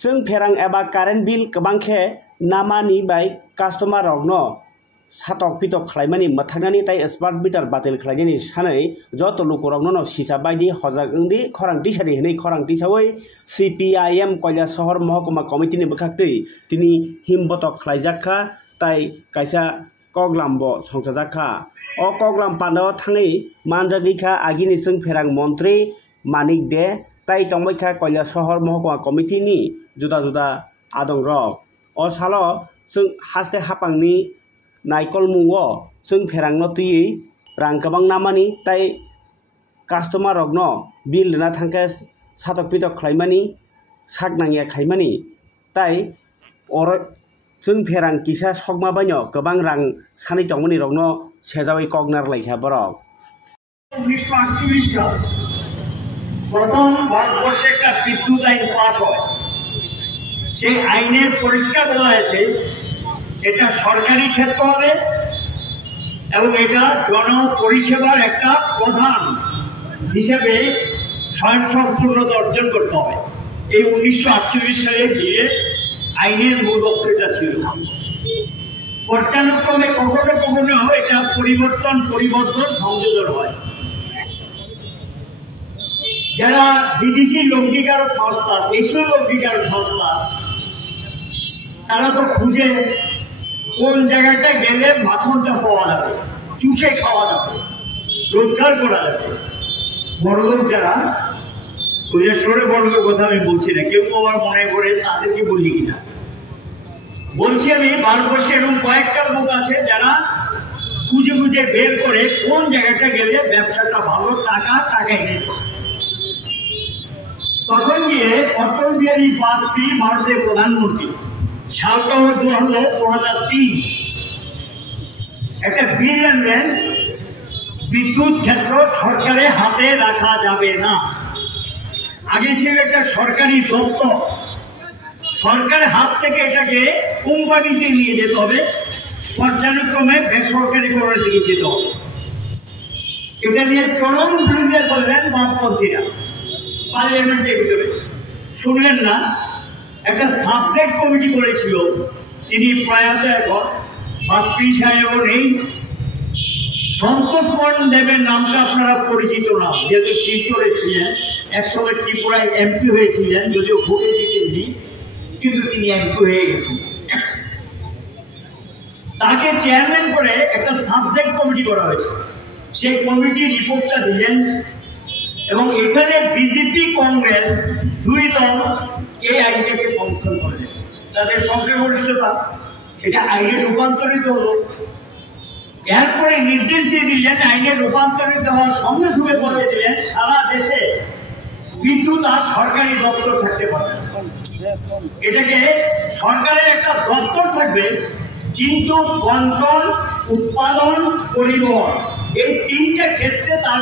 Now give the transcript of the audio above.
जों फेरां एबा current bill गोबांखे नामानि बाय कास्टमार रगनो सातक पिटक खालामनानै मोथांनानै ताई स्मार्ट मिटार बातिल खालामनायनि सानै जत लुकरगनो सिसा बायदि हजागंदि खरांथि सारि हनै खरांथि सावै CPIM कयला शहर महकुमा कमिटिनि बखाक्तै तिनि हिमबतक खालायजाखा ताई कायसा कगलामबो संसाजाखा अ कगलाम पान्डाव थाङै मानजागैखा आगिनि जों फेरां मन्त्रि मानिक दे ताई टंबायखा कयला शहर महकुमा कमिटिनि जुदा जुदा आदं रक अ सालो जों हास्ते हापांनि नायकल मुंगो जों फेरांनो तुयै रां गोबां नामानि ताई कास्टमार रगनो बिल लिरना थांखे सातक पिटक खालामनानै सागनांगिया खायमानि ताई अर जों फेरां किसा सकमा बायनो गोबां रां सानै टंमनि रगनो सेजावै कगनार लायखा बरक 1948 সাল প্রথম ভারতবর্ষে একটা বিদ্যুৎ আইন পাস হয় সেই আইনে পরিষ্কার বলা হয়েছে এটা সরকারি ক্ষেত্র হবে এবং এটা জনপরিষেবার একটা প্রধান হিসেবে স্বয়ংসম্পূর্ণতা অর্জন করতে হবে এই 1948 সালে বিলে আইনের মূল বক্তব্য ছিল পর্যায়ক্রমে কখনো কখনো এটা পরিবর্তন সংযোজন হয় যারা বিদেশি লৌকিকার সংস্থা দেশীয় লৌকিকার সংস্থা তারা তো খুঁজে কোন জায়গাটা গেলে মাখনটা পাওয়া যাবে চুষে খাওয়া যাবে রোজগার করা যাবে বড়লোক যারা সরে বড়লোক কথা আমি বলছি না কেউ আবার মনে করে তাদেরকে বলি কিনা বলছি আমি ভারতবর্ষে এরকম কয়েকটা লোক আছে যারা খুঁজে খুঁজে বের করে কোন জায়গাটা গেলে ব্যবসাটা ভালো টাকা এনে তখন গিয়ে অটল বিহারী বাজপেয়ী ভারতের প্রধানমন্ত্রী সালটা হলো 2003 একটা বিল আনলেন বিদ্যুৎ ক্ষেত্র সরকারের হাতে রাখা যাবে না আগে ছিল একটা সরকারি দপ্তর সরকারের হাত থেকে এটাকে কোম্পানিতে নিয়ে যেতে হবে পর্যায়ক্রমে বেসরকারিকরণের দিকে যেতে হবে এটা নিয়ে চরম বিরোধিতা করলেন বামপন্থীরা পার্লামেন্টের ভিতরে শুনলেন না একটা সাবজেক্ট কমিটি করেছিল তিনি প্রয়াত এখন বাজপেয়ী সাহেবও নেই সন্তোষ বর্মন দেবের নামটা আপনারা পরিচিত না যেহেতু শিলচরে ছিলেন একসময় ত্রিপুরায় এমপি হয়েছিলেন যদিও ভোটে জিতেননি কিন্তু তিনি এমপি হয়ে গেছেন তাকে চেয়ারম্যান করে একটা সাবজেক্ট কমিটি করা হয়েছে সেই কমিটি রিপোর্টটা দিলেন এবং এখানে বিজেপি কংগ্রেস দুই দল এই আইনটাকে সমর্থন করলেন তাদের সংখ্যাগরিষ্ঠতা সেটা আইনে রূপান্তরিত হলো এরপরে নির্দেশ দিয়ে দিলেন আইনে রূপান্তরিত হওয়ার সঙ্গে সঙ্গে বলে দিলেন সারা দেশে বিদ্যুৎ আর সরকারি দপ্তর থাকতে পারে এটাকে সরকারের একটা দপ্তর থাকবে কিন্তু বন্টন উৎপাদন পরিবহন এই তিনটা ক্ষেত্রে তার